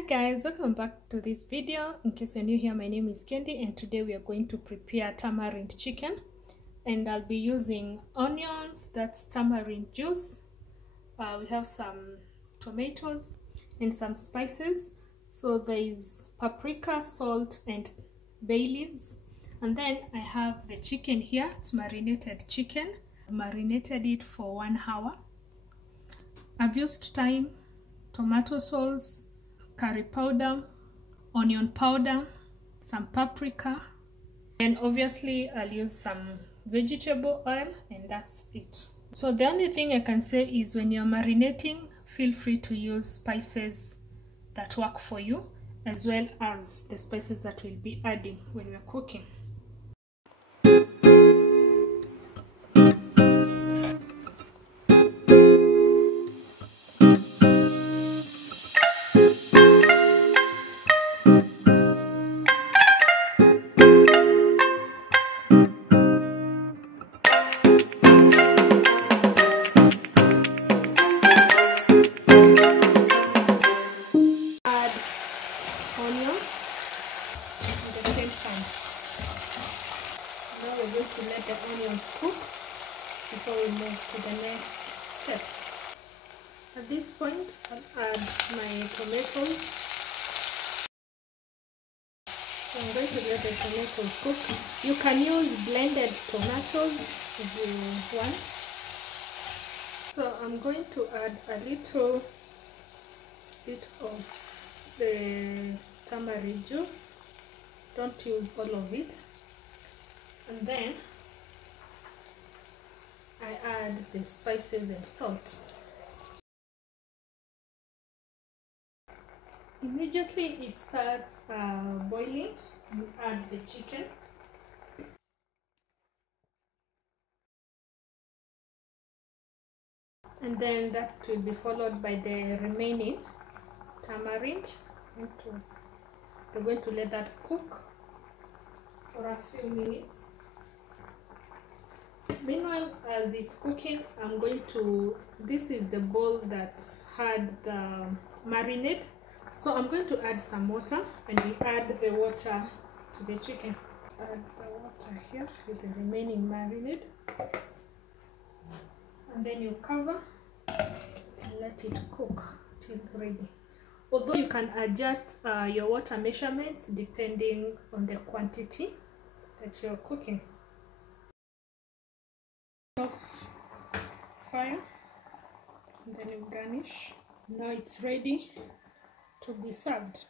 Hi guys, welcome back to this video. In case you're new here, my name is Candy and today we are going to prepare tamarind chicken, and I'll be using onions, that's tamarind juice. We have some tomatoes and some spices. So there is paprika, salt and bay leaves, and then I have the chicken here. It's marinated chicken. I marinated it for 1 hour. I've used thyme, tomato sauce, curry powder, onion powder, some paprika, and obviously I'll use some vegetable oil, and that's it. So the only thing I can say is when you're marinating, feel free to use spices that work for you, as well as the spices that we'll be adding when we're cooking. Now we're going to let the onions cook before we move to the next step. At this point, I'll add my tomatoes. So I'm going to let the tomatoes cook. You can use blended tomatoes if you want. So I'm going to add a little bit of the tamarind juice. Don't use all of it. And then I add the spices and salt. Immediately it starts boiling, you add the chicken. And then that will be followed by the remaining tamarind. We're going to let that cook for a few minutes. Meanwhile, as it's cooking, I'm going to, this is the bowl that had the marinade. So I'm going to add some water, and we add the water to the chicken. Add the water here with the remaining marinade. And then you cover and let it cook till ready. Although you can adjust your water measurements depending on the quantity that you're cooking. Off fire, and then you garnish. Now it's ready to be served.